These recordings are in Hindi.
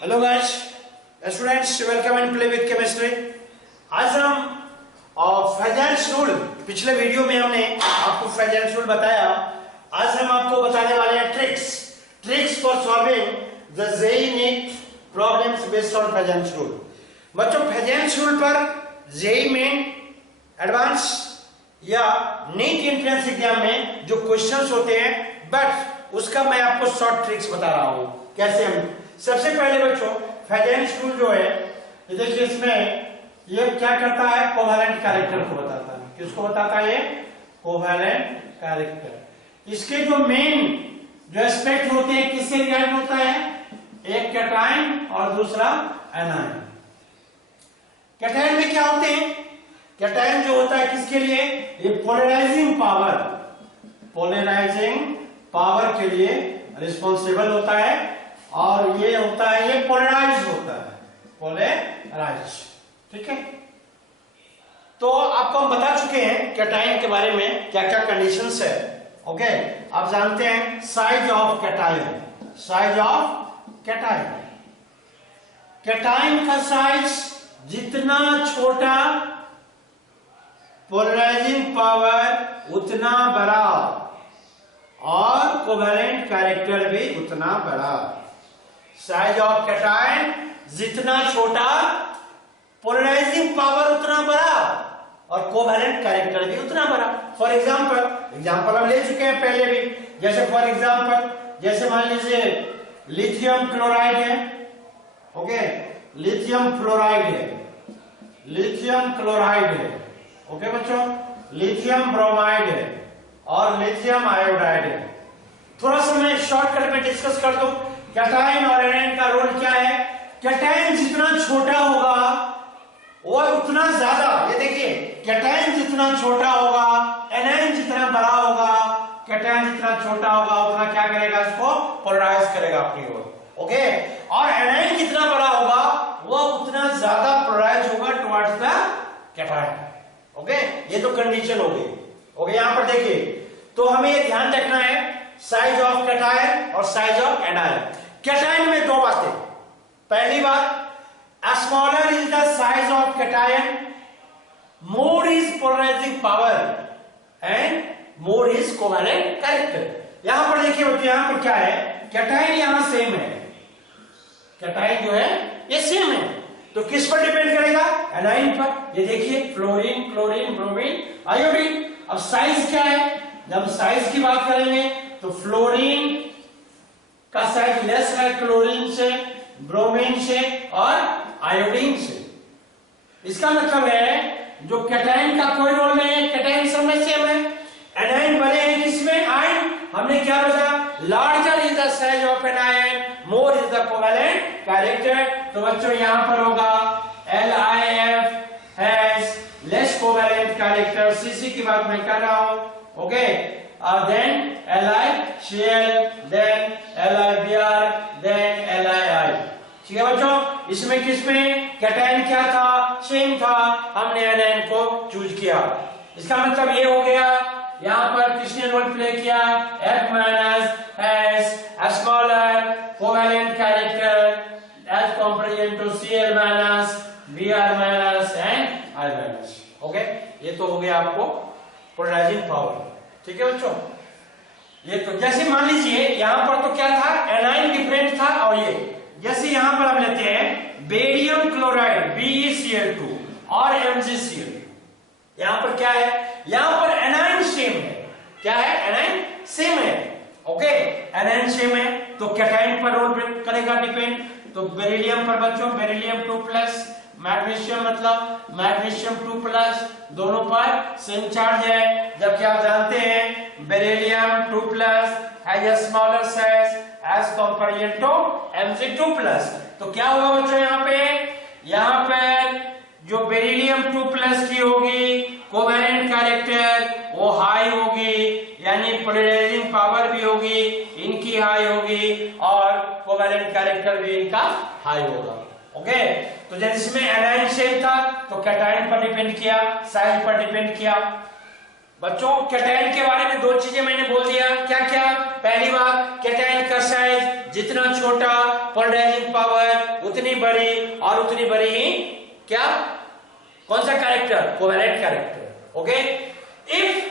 Hello guys, students, welcome in play with chemistry. आज हम फ्रेजेंस रूल, पिछले वीडियो में हमने आपको फ्रेजेंस रूल बताया। आज हम आपको बताने वाले हैं tricks for solving the JEE NEET problems based on Fajans rule. बच्चों, फ्रेजेंस रूल पर जेईई मेन, एडवांस या नीट एंट्रेंस एग्जाम में जो क्वेश्चंस होते हैं, बट उसका मैं आपको शॉर्ट ट्रिक्स बता रहा हूं कैसे हम। सबसे पहले बच्चों, फ्रेजेंस रूल जो है, देखिए इसमें ये क्या करता है, कोवेलेंट कैरेक्टर को बताता है। किसको बताता है? ये कोवेलेंट कैरेक्टर। इसके जो मेन जो एस्पेक्ट होते हैं, किससे रिलेटेड होता है? एक कैटायन और दूसरा एनायन। कैटायन में क्या होते हैं? कैटायन जो होता है किसके लिए? ये पोलराइजिंग पावर के लिए रिस्पॉन्सिबल होता है, और ये होता है, ये पोलराइज होता है, पोलराइज। ठीक है, तो आपको हम बता चुके हैं कैटायन के बारे में क्या क्या कंडीशंस है। ओके, आप जानते हैं साइज ऑफ कैटायन। कैटायन का साइज जितना छोटा, पोलराइजिंग पावर उतना बड़ा, और कोवेलेंट कैरेक्टर भी उतना बड़ा। साइज ऑफ कैटायन जितना छोटा, पोलराइजिंग पावर उतना बड़ा, और कोवेलेंट कैरेक्टर भी उतना बड़ा। फॉर एग्जांपल हम ले चुके हैं पहले भी। जैसे फॉर एग्जांपल, जैसे मान लीजिए लिथियम क्लोराइड है। ओके, लिथियम क्लोराइड है। ओके बच्चों, लिथियम ब्रोमाइड है और लिथियम आयोडाइड है। थोड़ा सा मैं शॉर्टकट में डिस्कस कर दूं, कैटायन और एनायन का रोल क्या है। कैटायन जितना छोटा होगा वो उतना ज्यादा, ये देखिए, कैटायन जितना छोटा होगा, एनायन जितना बड़ा होगा। कैटायन जितना छोटा होगा उतना क्या करेगा? इसको पोलराइज करेगा अपनी ओर। ओके, और एनायन जितना बड़ा होगा वो उतना ज्यादा पोलराइज होगा टुवर्ड्स द कैटायन। ओके, ये तो कंडीशन हो गई। ओके, यहां पर देखिए, तो हमें ये ध्यान रखना है साइज ऑफ कैटायन और साइज ऑफ एनायन। कैटायन में दो बातें। पहली बात, smaller is the size of cation, more is polarising power and more is covalent character. यहां पर देखिए बच्चों, यहां पर क्या है, कैटायन यहां सेम है, कैटायन जो है ये सेम है, तो किस पर डिपेंड करेगा? एनायन पर। ये देखिए, फ्लोरीन, क्लोरीन, ब्रोमीन, आयोडीन। अब साइज क्या है? जब साइज की बात करेंगे तो फ्लोरीन का साइज लेस है क्लोरीन से, ब्रोमीन से और आयोडीन से। इसका मतलब है जो कैटायन का कोई रोल नहीं है, कैटायन सब में सेम है। एनायन बने हैं किसमें? आयन। हमने क्या बताया? Larger is the size of anion, more is the covalent character. तो बच्चों यहां पर होगा LiF has less covalent character. Cc की बात मैं कर रहा हूं। Okay, then LiCl, then LiBr, then LiI। ठीक है बच्चों, इसमें किसमें कैटायन क्या था? सेम था, हमने एनायन को चूज किया। इसका मतलब ये हो गया, यहां पर किसने रोल प्ले किया? F- has a smaller covalent character as comparison to Cl-, Br- and I-। Okay, ये तो हो गया आपको पोलराइजिंग पावर। ठीक है बच्चों, ये तो जैसे मान लीजिए यहां पर तो क्या था, एनायन डिफरेंट था, और ये जैसे यहां पर हम लेते हैं बेरियम क्लोराइड BeCl2 और MgCl। यहां पर क्या है? यहां पर एनायन सेम है। क्या है? एनायन सेम है। ओके, एनायन सेम है तो कैटायन पर रोल करेगा डिपेंड। तो बेरिलियम पर बच्चों बेरिलियम 2+, मैग्नीशियम मतलब मैग्नीशियम 2+, दोनों पर सेम चार्ज है। जबकि आप जानते हैं beryllium 2+ has a smaller size as comparison to Mg2+। तो क्या होगा बच्चों, यहां पर जो बेरिलियम 2+ की होगी कोवेलेंट कैरेक्टर वो हाई होगी, यानी पोलराइजिंग पावर भी होगी इनकी हाई होगी, और कोवेलेंट कैरेक्टर भी इनका हाई होगा। ओके, तो जैसे इसमें एनायन सेम था तो कैटायन पर डिपेंड किया, साइज पर डिपेंड किया। बच्चों कैटायन के बारे में दो चीजें मैंने बोल दिया, क्या क्या? पहली बात, कैटायन का साइज जितना छोटा, पोलराइजिंग पावर उतनी बड़ी, और उतनी बड़ी ही क्या, कौन सा character? Covalent character. Okay, if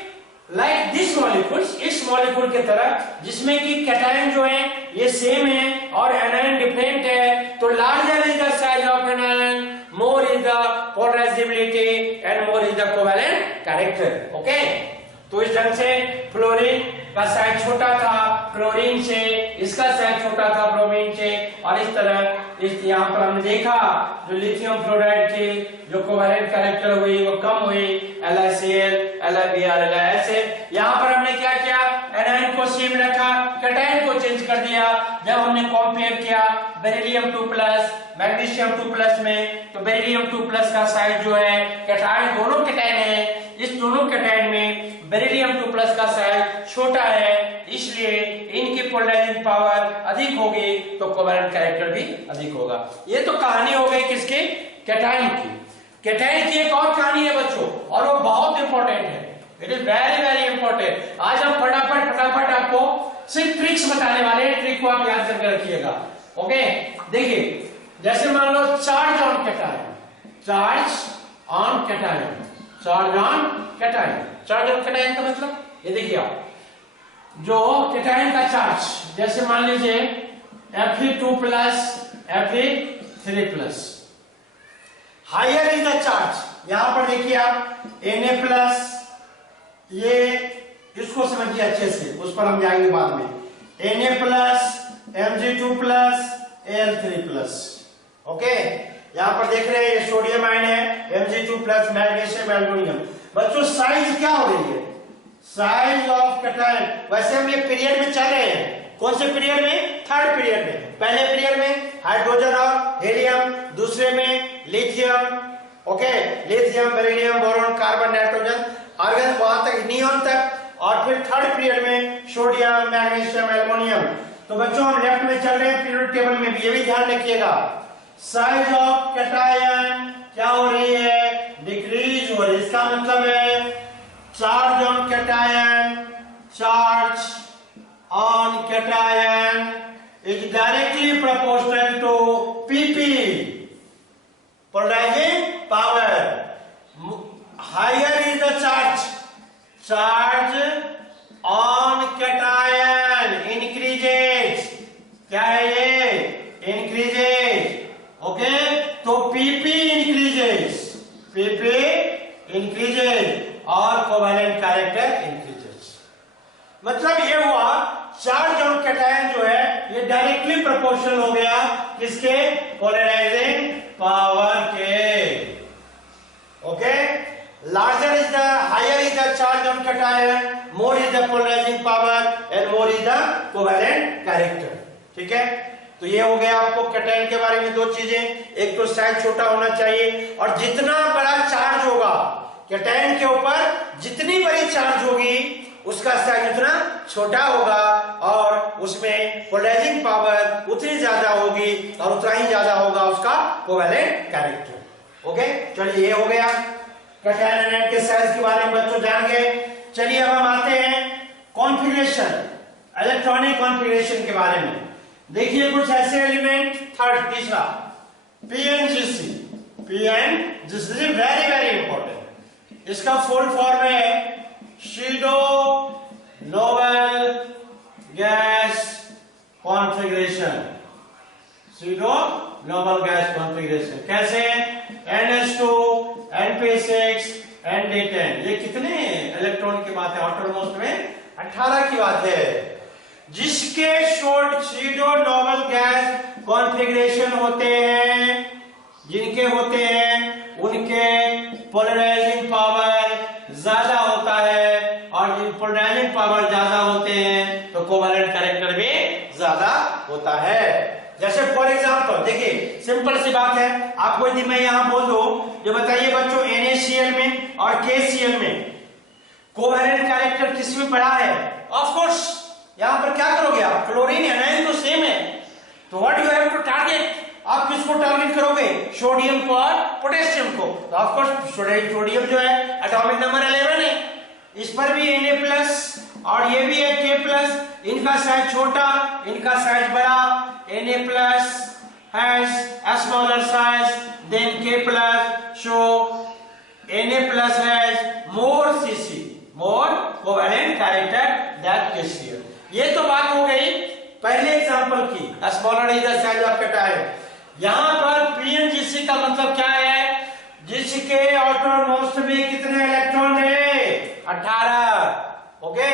like this molecules, इस मॉलिक्यूल के तरह जिसमें कि कैटायन जो है ये सेम है और एनायन डिफरेंट है, तो larger is the size of anion, more is the polarizability and more is the covalent character. Okay, तो इस ढंग से फ्लोरीन का साइज छोटा था क्लोरीन से, इसका साइज छोटा था ब्रोमीन से, और इस तरह इस यहाँ पर हमने देखा जो लिथियम फ्लोराइड की जो कोवैलेंट कैरेक्टर हुई वो कम हुई, LiCl, LiBr, LiAcid। यहाँ पर हमने क्या किया, एनायन को सेम रखा, कैटायन को चेंज कर दिया। जब हमने कंपेयर किया बेरिलियम 2+ मैग्नीशियम 2+ में, तो बेरिलियम 2+ का साइज जो है, कैटायन दोनों कैटायन है, इस दोनों कैटायन में बेरिलियम 2+ का साइज छोटा है, इसलिए इनकी पोलराइजिंग पावर अधिक होगी तो कोवैलेंट कैरेक्टर भी अधिक होगा। ये तो कहानी हो गई किसकी? कैटायन की। कैटायन की एक और कहानी है बच्चों, और वो बहुत इंपॉर्टेंट है, it is very very important. आज हम फटाफट आपको सिर्फ ट्रिक्स बताने वाले हैं, ट्रिक को आप याद करके रखिएगा। ओके, देखिए जैसे मान लो charge on cation, charge on cation, charge on cation, charge on cation का मतलब ये देखिए आप, जो कैटायन का चार्ज, जैसे मान लीजिए Fe2+, Fe3+, higher is the charge. यहां पर देखिए आप Na+, ये इसको समझिए अच्छे से, उस पर हम जाएंगे बाद में। Na+, Mg2+, Al3+। ओके, यहां पर देख रहे हैं ये सोडियम आयन है, Mg2+, मैग्नीशियम, एल्युमिनियम। बच्चों साइज क्या हो रही है? Size of cation. वैसे हम एक पीरियड में चल रहे हैं, कौन से पीरियड में? थर्ड पीरियड में। पहले पीरियड में हाइड्रोजन और हीलियम, दूसरे में lithium, okay, lithium, beryllium, boron, carbon, nitrogen, argon, वहां तक नियॉन तक, और फिर थर्ड पीरियड में सोडियम, मैग्नीशियम, एल्युमिनियम। तो बच्चों हम लेफ्ट में चल रहे हैं पीरियड टेबल में भी, ये भी ध्यान रखिएगा। साइज ऑफ कैटायन क्या हो रही है? डिक्रीज हो रही है। इसका मतलब है charge on cation, charge on cation is directly proportional to Pp, polarizing power. Higher is the charge, charge on cation increases. क्या है ये? Increases. ओके, तो Pp increases, Pp increases और कोवैलेंट कैरेक्टर increases। मतलब ये हुआ चार्ज ऑन कैटायन जो है ये डायरेक्टली प्रोपोर्शनल हो गया किसके? पोलराइजिंग पावर के। Okay, larger is the, higher is the charge on cation, more is the polarising power and more is the covalent character. ठीक है, तो ये हो गया आपको कैटायन के बारे में दो चीजें, एक तो साइज छोटा होना चाहिए, और जितना बड़ा चार्ज होगा कैटायन के ऊपर, जितनी बड़ी चार्ज होगी उसका साइज उतना छोटा होगा, और उसमें पोलराइजिंग पावर उतनी ज्यादा होगी, और उतना ही ज्यादा होगा उसका कोवैलेंट कैरेक्टर। ओके, चलिए ये हो गया कैटायन के साइज के बारे में बच्चों जान गए। चलिए अब हम आते हैं कॉन्फ़िगरेशन, इलेक्ट्रॉनिक कॉन्फ़िगरेशन के बारे में। देखिए कुछ ऐसे एलिमेंट, थर्ड तीसरा PNGC, PNGC very very important. इसका फुल फॉर्म है Pseudo Noble Gas Configuration, Pseudo Noble Gas Configuration। कैसे? NH2, NP6, ND10। ये कितने इलेक्ट्रॉन की बात है? आउटरमोस्ट में 18 की बात है। जिसके Pseudo Noble Gas Configuration होते हैं, जिनके होते हैं उनके पोलराइजिंग पावर ज्यादा होता है, और जिन पोलराइजिंग पावर ज्यादा होते हैं तो कोवैलेंट कैरेक्टर भी ज्यादा होता है। जैसे फॉर एग्जांपल देखिए, सिंपल सी बात है, आपको यदि मैं यहां बोल दूं, जो बताइए बच्चों NaCl में और KCl में कोवैलेंट कैरेक्टर किसमें बड़ा है? ऑफ कोर्स यहां पर क्या करोगे आप? क्लोरीन एनायन तो सेम है, तो what you have to target, आप किसको टारगेट करोगे? सोडियम को और पोटेशियम को। तो ऑफ कोर्स सोडियम जो है एटॉमिक नंबर 11 है, इस पर भी Na+ और ये भी है K+, इनका साइज छोटा, इनका साइज बड़ा, Na+ has a smaller size than K+, so Na+ has more CC, more covalent character than KCl. ये तो बात हो गई पहले एग्जांपल की, smaller is the size of cation. यहां पर PNGC का मतलब क्या है? जिसके आउटरमोस्ट में कितने इलेक्ट्रॉन है? 18। ओके,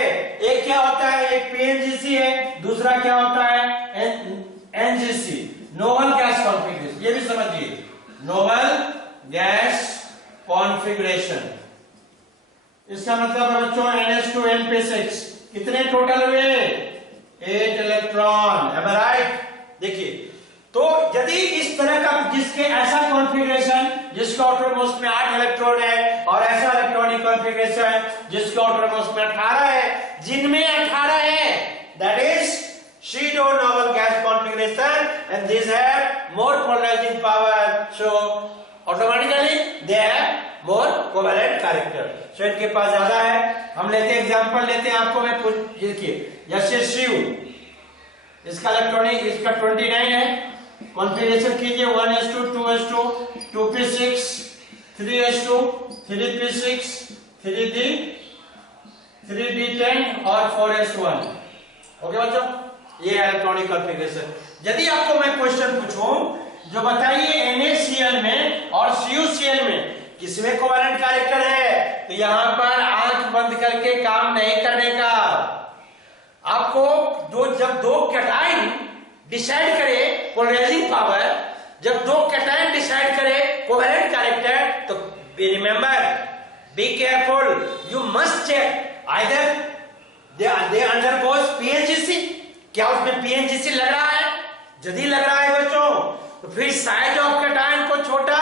एक क्या होता है? एक PNGC है, दूसरा क्या होता है? NGC, noble gas configuration. ये भी समझिए, नोबल गैस कॉन्फ़िगरेशन। इसका मतलब है बच्चों NH2 N+6 कितने टोटल हुए? 8 इलेक्ट्रॉन, एम आई राइट? देखिए, तो यदि इस तरह का जिसके ऐसा कॉन्फ़िगरेशन जिसका आउटरमोस्ट में 8 इलेक्ट्रॉन है और ऐसा इलेक्ट्रॉनिक कॉन्फ़िगरेशन जिसका आउटरमोस्ट में 18 है, जिनमें 18 है, that is pseudo noble gas configuration, and these have more polarizing power, so automatically they have more covalent character. So इनके पास ज्यादा है। हम लेते हैं एग्जांपल लेते हैं, आपको मैं कुछ देखिए, जैसे CU, इसका इलेक्ट्रॉनिक इसका 29 है, कॉन्फ़िगरेशन कीजिए 1s2 2s2 2p6 3s2 3p6 3d 3d10 और 4s1। ओके बच्चों, ये है इलेक्ट्रॉनिक कॉन्फ़िगरेशन। यदि आपको मैं क्वेश्चन पूछूं, जो बताइए NaCl में और CuCl में किसमें कोवैलेंट कैरेक्टर है, तो यहां पर आंख बंद करके काम नहीं करने का। आपको जब दो कैटायन डिसाइड करे पोलराइजिंग पावर, जब दो कैटायन डिसाइड करे कोवैलेंट कैरेक्टर, तो remember, be careful, you must check either they undergoes PNGC, क्या उसमें PNGC लग रहा है? यदि लग रहा है बच्चों, तो फिर साइज ऑफ कैटायन को छोटा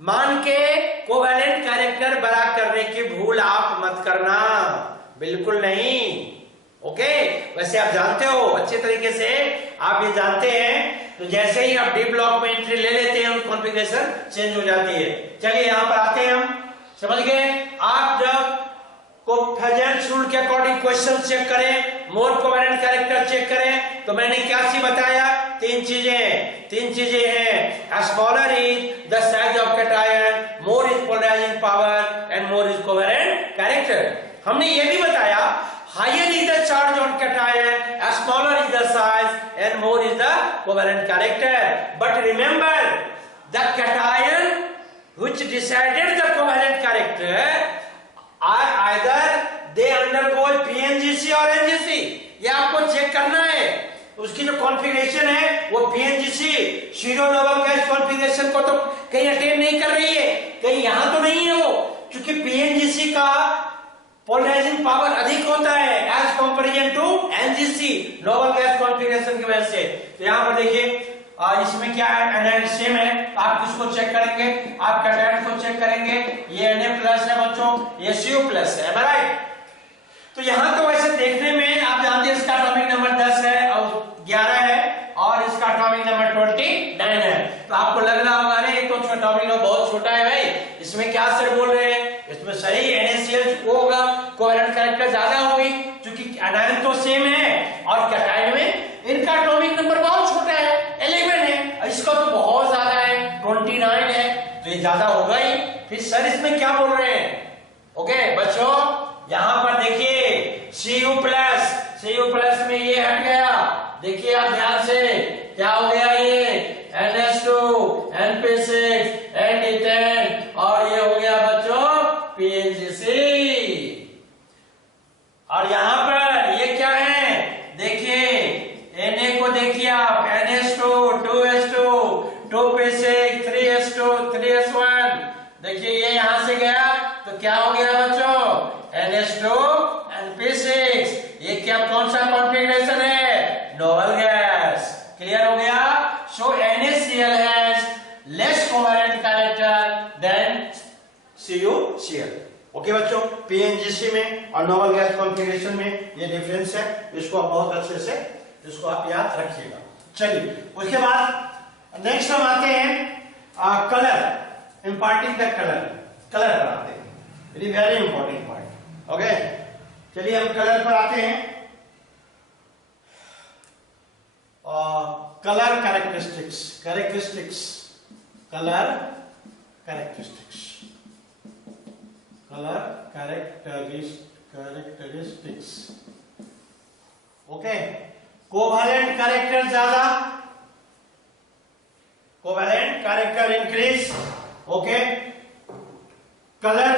मान के कोवैलेंट कैरेक्टर बड़ा करने की भूल आप मत करना, बिल्कुल नहीं। ओके, वैसे आप जानते हो अच्छे तरीके से, आप ये जानते हैं, तो जैसे ही आप डी ब्लॉक में एंट्री ले लेते हैं, कॉन्फ़िगरेशन चेंज हो जाती है। चलिए यहां पर आते हैं हम, समझ गए? आप जब को फेजेंट रूल के अकॉर्डिंग क्वेश्चन चेक करें, मोर कोवैलेंट कैरेक्टर चेक करें, तो मैंने क्या सी बताया? तीन चीजें हैं, smaller is the size of cation, more is polarising power and more is covalent character. हमने ये भी बताया, higher is the charge on cation, smaller is the size and more is the covalent character. But remember, the cation which decided the covalent character are either they undergo PNGC और NGC, ये आपको चेक करना है। उसकी जो कॉन्फ़िगरेशन है वो PNGC pseudo noble gas configuration को तो कहीं अटेन नहीं कर रही है, कहीं यहां तो नहीं है वो, क्योंकि PNGC का पोलराइजिंग पावर अधिक होता है as comparison to NGC noble gas configuration की वजह से। तो यहां पर देखिए, इसमें क्या है? एनायन सेम है, आप किसको चेक करेंगे? आप कैटायन को चेक करेंगे, ये Na+ है बच्चों, ये Cu+ है, एम आई राइट? तो यहां तो वैसे देखने में आप जानते हैं इसका एटॉमिक नंबर 10 है और 11 है, और इसका एटॉमिक नंबर 29 है। तो आपको लग रहा होगा, अरे ये तो एटॉमिक नंबर बहुत छोटा है भाई, इसमें क्या सर बोल रहे हैं? इसमें सही NaCl को होगा, कोवैलेंट कैरेक्टर ज्यादा होगी, क्योंकि एनायन तो सेम है और कैटायन में इनका एटॉमिक नंबर बहुत छोटा है, 11 है, इसका तो बहुत ज्यादा है, 29 है, तो ये ज्यादा होगा ही। फिर सर इसमें क्या बोल रहे हैं? ओके बच्चों, यहां पर देखिए Cu+ में ये हट गया, देखिए आप ध्यान से, क्या हो गया? ये NH2 N+6 ND10 और ये हो गया बच्चों PNGC। और यहां पर ये क्या है? देखिए Na को देखिए आप, NH2 2s2 2p6 3s2 3s1, देखिए ये यहां से गया, तो क्या हो गया बच्चों? NH2 N+6। ये क्या, कौन सा कॉन्फ़िगरेशन है? Noble gas. क्लियर हो गया? So NaCl has less covalent character than CuCl। Okay बच्चों, PNGC में और नोबल गैस कॉन्फ़िगरेशन में ये डिफरेंस है, इसको आप बहुत अच्छे से इसको आप याद रखिएगा। चलिए उसके बाद नेक्स्ट हम आते हैं कलर, इंपार्टिंग द कलर पर आते हैं, वेरी इंपॉर्टेंट पार्ट। ओके, चलिए हम कलर पर आते हैं। Colour characteristics, colour characteristics. Okay, covalent character ज्यादा, covalent character increase. Okay, colour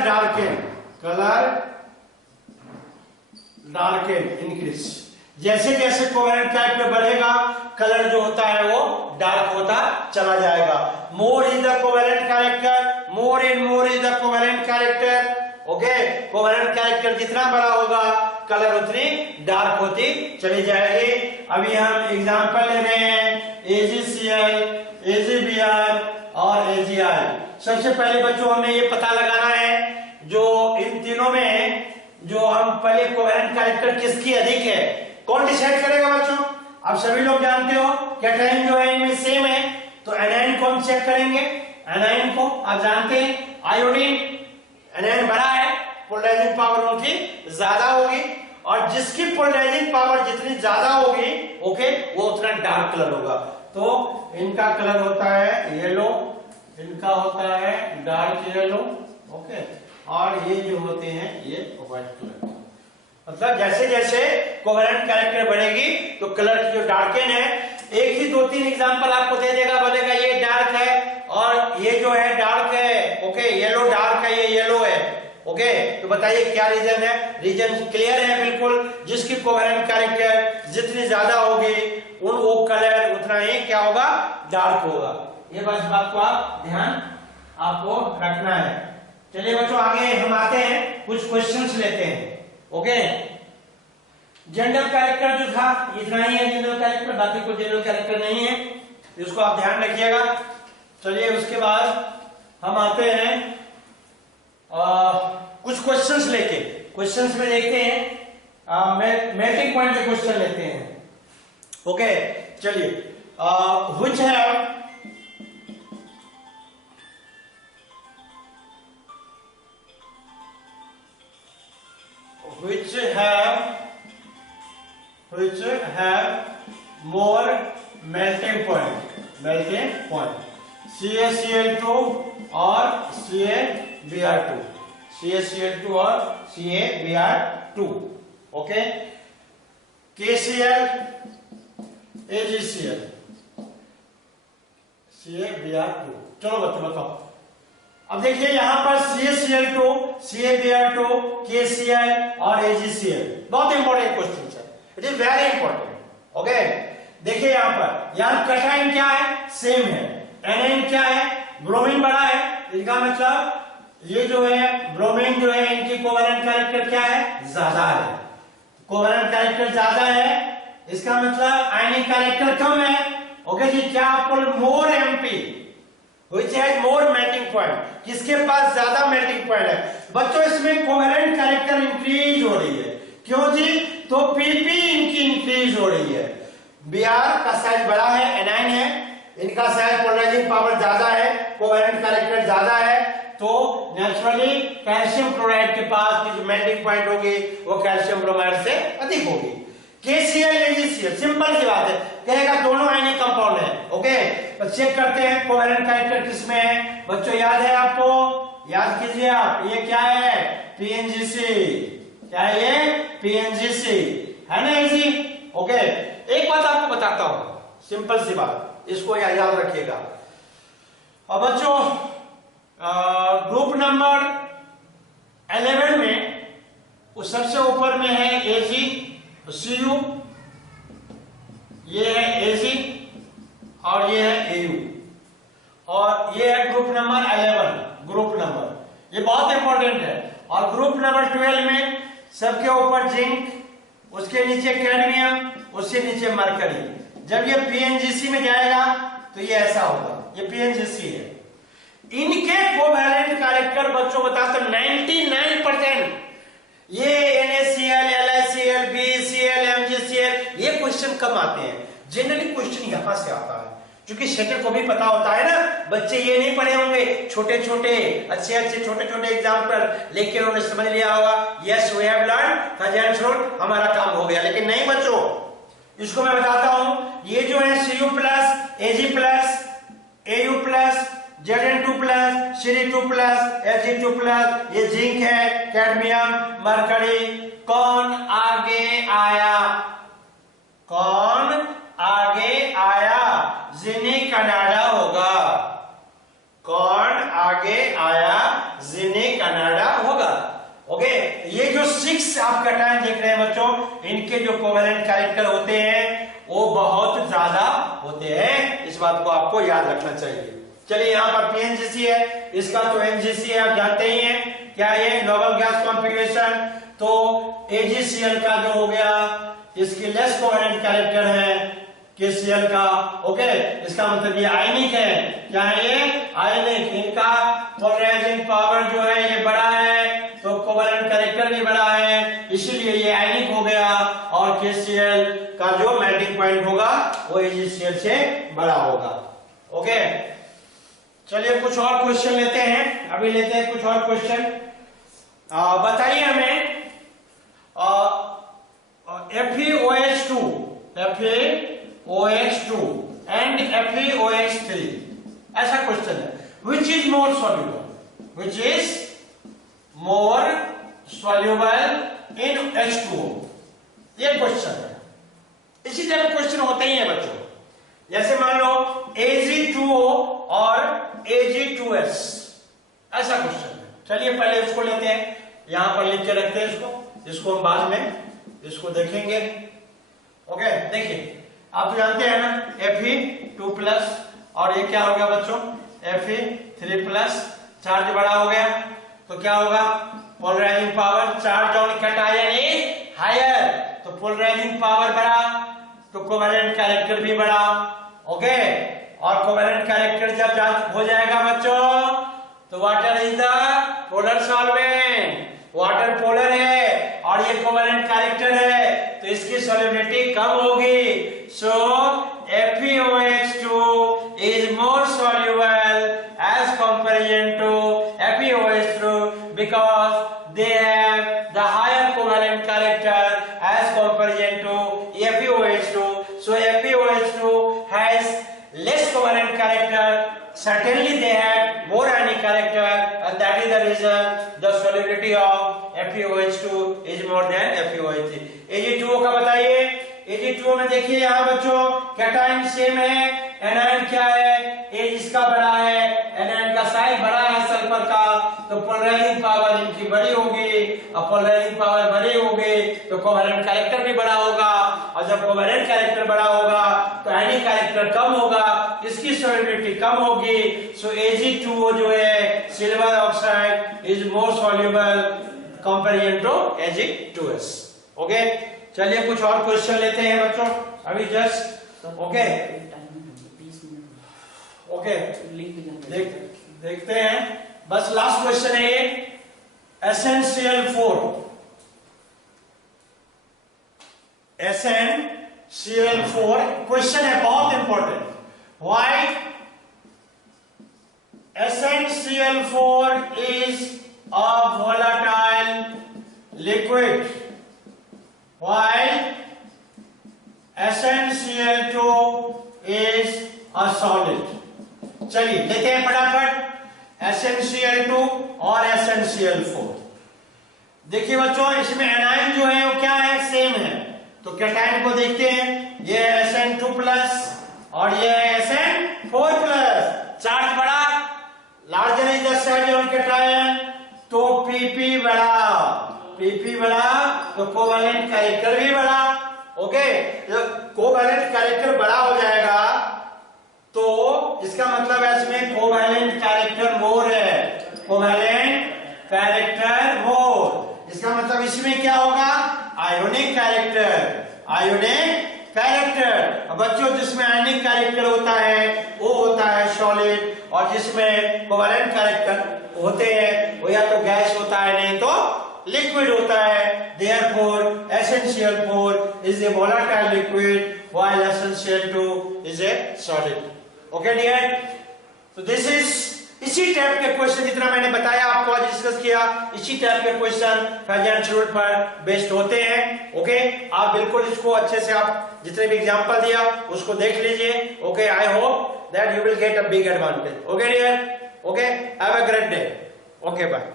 darken increase. जैसे जैसे कोवैलेंट कैरेक्टर बढ़ेगा कलर जो होता है वो डार्क होता चला जाएगा। मोर is the covalent character, more is the covalent character. Okay, covalent character जितना बड़ा होगा कलर उतनी डार्क होती चली जाएगी। अभी हम एग्जांपल ले रहे हैं AgCl, AgBr और AgI। सबसे पहले बच्चों हमें ये पता लगाना है जो इन तीनों में जो हम पहले कोवैलेंट कैरेक्टर किसकी अधिक है, कौन डिसाइड करेगा बच्चों? आप सभी लोग जानते हो कैटायन जो है इनमें सेम है, तो एनायन को हम चेक करेंगे। एनायन को आप जानते हैं आयोडीन, एनायन बड़ा है, पोलराइजिंग पावर उनकी ज्यादा होगी, और जिसकी पोलराइजिंग पावर जितनी ज्यादा होगी ओके वो उतना डार्क कलर होगा। तो इनका कलर होता है येलो, इनका होता है डार्क येलो। ओके, और ये जो होते हैं ये व्हाइट कलर। मतलब जैसे जैसे कोवैलेंट कैरेक्टर बढ़ेगी तो कलर की जो डार्केन है, एक ही 2-3 एग्जांपल आपको दे देगा, बोलेगा ये डार्क है और ये जो है डार्क है। ओके, येलो डार्क है, ये येलो है। ओके, तो बताइए क्या रीजन है? रीजन क्लियर है बिल्कुल। जिसकी कोवैलेंट कैरेक्टर जितनी ज्यादा होगी उन वो कलर उतना ही क्या होगा, डार्क होगा। ये बस बात को आप ध्यान आपको रखना है। चलिए बच्चों आगे हम आते हैं, कुछ क्वेश्चंस लेते हैं। ओके, जनरल कैरेक्टर जो था इतना ही है जनरल कैरेक्टर, बाकी कोई जनरल कैरेक्टर नहीं है, इसको आप ध्यान रखिएगा। चलिए उसके बाद हम आते हैं कुछ क्वेश्चंस लेके। क्वेश्चंस में देखते हैं मेल्टिंग पॉइंट के क्वेश्चन लेते हैं। ओके, चलिए which have more melting point, CaCl2 और CaBr2, CaCl2 और CaBr2। Okay, KCl, AgCl, CaBr2। चलो बच्चों बताओ, अब देखिए यहां पर CaCl2, CaBr2, KCl और AgCl, बहुत इंपॉर्टेंट क्वेश्चन है, it is very important. Okay, देखिए यहां कैटायन क्या है, सेम है। एनायन क्या है, ब्रोमीन बड़ा है, इसका मतलब ये जो है ब्रोमीन जो है इनकी कोवैलेंट कैरेक्टर क्या है, ज्यादा है। कोवैलेंट कैरेक्टर ज्यादा है, इसका मतलब आयनिक कैरेक्टर कम है। ओके जी, क्या आपको मोर MP which has more melting point, किसके पास ज्यादा मेल्टिंग पॉइंट है? बच्चों इसमें कोवैलेंट कैरेक्टर इंक्रीज हो रही है, क्यों जी? तो पीपी इनकी इंक्रीज हो रही है। Br का साइज बड़ा है, एनायन है, इनका साइज पोलराइजिंग पावर ज्यादा है, कोवैलेंट कैरेक्टर ज्यादा है, तो नेचुरली कैल्शियम क्लोराइड के पास की जो मेल्टिंग पॉइंट होगी वो कैल्शियम ब्रोमाइड से अधिक होगी। KCl, AgCl, सिंपल सी बात है, कहेगा दोनों आयनिक कंपाउंड है। ओके, तो चेक करते हैं कोवैलेंट कैरेक्टर किसमें है। बच्चों याद है आपको, याद कीजिए आप, ये क्या है, PNGC। क्या है ये, PNGC है ना इजी। ओके, एक बात आपको बताता हूं, सिंपल सी बात, इसको याद रखिएगा। और बच्चों ग्रुप नंबर 11 में उस सबसे ऊपर में है AgCu, ये है Ag और ये है Au, और ये है ग्रुप नंबर 11, ग्रुप नंबर, ये बहुत इंपॉर्टेंट है। और ग्रुप नंबर 12 में सबके ऊपर जिंक, उसके नीचे कैडमियम, उसके नीचे मरकरी। जब ये PNGC में जाएगा तो ये ऐसा होगा, ये PNGC है। इनके कोवैलेंट कैरेक्टर बच्चों बताते 99%, ये NaCl, LiCl, BeCl, MgCl, ये क्वेश्चन कम आते हैं। जनरली क्वेश्चन यहां से आता है, क्योंकि सेटर को भी पता होता है ना, बच्चे ये नहीं पढ़े होंगे छोटे छोटे अच्छे अच्छे छोटे छोटे एग्जाम्पल, लेकिन उन्होंने समझ लिया होगा yes we have learn Fajans rule, हमारा काम हो गया। लेकिन नहीं बच्चों, इसको मैं बताता हूं, ये जो है Cu plus Ag plus Au plus Zn2 plus Cd2 plus Ag2 plus, ये जिंक है, कैडमियम, मरकरी, कौन आगे आया? कौन आगे आया? ज़िंक-कनाडा होगा। कौन आगे आया? ज़िंक-कनाडा होगा। ओके, ये जो 6 आप कैटायन देख रहे हैं बच्चों, इनके जो कोवेलेंट कैरेक्टर होते हैं वो बहुत ज्यादा होते हैं, इस बात को आपको याद रखना चाहिए। चलिए यहाँ पर PNGC है, इसका तो NGC है, आप जानते ही हैं क्या ये नोबल गैस कॉन्फ़िगरेशन। तो AgCl का जो हो गया, इसकी लेस कोवेलेंट कैरेक्टर है KCl का। ओके, इसका मतलब ये आयनिक है, क्या है ये? आयनिक। इनका पोलराइजिंग पावर जो है ये बड़ा है, तो कोवेलेंट कैरेक्टर भी बड़ा है, इसीलिए ये आयनिक हो गया। और KCl का जो मेल्टिंग पॉइंट होगा वो AgCl से बड़ा होगा। ओके, चलिए कुछ और क्वेश्चन लेते हैं, अभी लेते हैं कुछ और क्वेश्चन। बताइए हमें FeOH2 एंड FeOH3, ऐसा क्वेश्चन है, which is more soluble in H2O, ये क्वेश्चन है। इसी तरह क्वेश्चन होते ही हैं बच्चों, जैसे मान लो Ag2O और Ag2S, ऐसा क्वेश्चन है। चलिए पहले इसको लेते हैं, यहां पर लिख के रखते हैं इसको हम बाद में इसको देखेंगे। ओके, देखिए आप तो जानते हैं ना Fe2 प्लस, और ये क्या हो गया बच्चों? Fe3 प्लस, चार्ज बड़ा हो गया तो क्या होगा? Polarising power, charge on cation is higher, तो पोलराइजिंग पावर बढ़ा तो कोवेलेंट कैरेक्टर भी बढ़ा। ओके, और कोवेलेंट कैरेक्टर जब हो जाएगा बच्चों, तो water is the polar solvent, water polar है और ये कोवेलेंट कैरेक्टर है, तो इसकी सॉल्युबिलिटी कम होगी। सो FeOH2 is more soluble as comparison to FeOH2 because they have the higher covalent character as comparison to FeOH2. So FeOH2 has less covalent character. Certainly they have more ionic character, and that is the reason the solubility of FeOH2 is more than FeOH3. Ag2O का बताइए। Ag2O में देखिए यहाँ बच्चों कैटायन सेम है, एनायन क्या है? A इसका बड़ा है, एनायन का साइज बड़ा है सल्फर का, तो पोलराइजिंग पावर इनकी बड़ी होगी, और पोलराइजिंग पावर बड़ी होगी तो कोवेलेंट कैरेक्टर भी बड़ा होगा, और जब कोवेलेंट कैरेक्टर बड़ा होगा तो आयनिक कैरेक्टर कम होगा, इसकी सॉल्युबिलिटी कम होगी। सो Ag2O जो है silver oxide is more soluble comparison to Ag2S। Okay, चलिए कुछ और क्वेश्चन लेते हैं बच्चों अभी जस्ट। ओके ओके, देखते हैं, बस लास्ट क्वेश्चन है ये, SnCl4 क्वेश्चन है बहुत important. Why SnCl4 is a volatile liquid while SnCl2 is a solid। चलिए लेते हैं फटाफट SnCl2 और SnCl4। देखिए बच्चों, इसमें एनायन जो है वो क्या है? सेम है, तो कैटायन को देखते हैं, ये Sn2 प्लस और ये Sn4 प्लस, चार्ज बड़ा, larger is the size of cation, तो Pp बड़ा तो कोवेलेंट कैरेक्टर भी बड़ा। ओके, जब कोवेलेंट कैरेक्टर बड़ा हो जाएगा तो इसका मतलब है इसमें कोवेलेंट कैरेक्टर मोर है, कोवेलेंट कैरेक्टर मोर, इसका मतलब इसमें क्या होगा? Ionic character. बच्चों जिसमें आयनिक कैरेक्टर होता है वो होता है सॉलिड, और जिसमें कोवेलेंट कैरेक्टर होते हैं वो या तो गैस होता है नहीं तो लिक्विड होता है। Therefore SnCl4 is a volatile liquid while SnCl2 is a solid। Okay dear, तो दिस इज इसी टाइप के क्वेश्चन जितना मैंने बताया आपको आज डिस्कस किया, इसी टाइप के क्वेश्चन फेजर रूल पर बेस्ड होते हैं। ओके, आप बिल्कुल इसको अच्छे से आप जितने भी एग्जांपल दिया उसको देख लीजिए। Okay, I hope that you will get a big advantage. Okay dear, okay, have a great day. Okay, bye.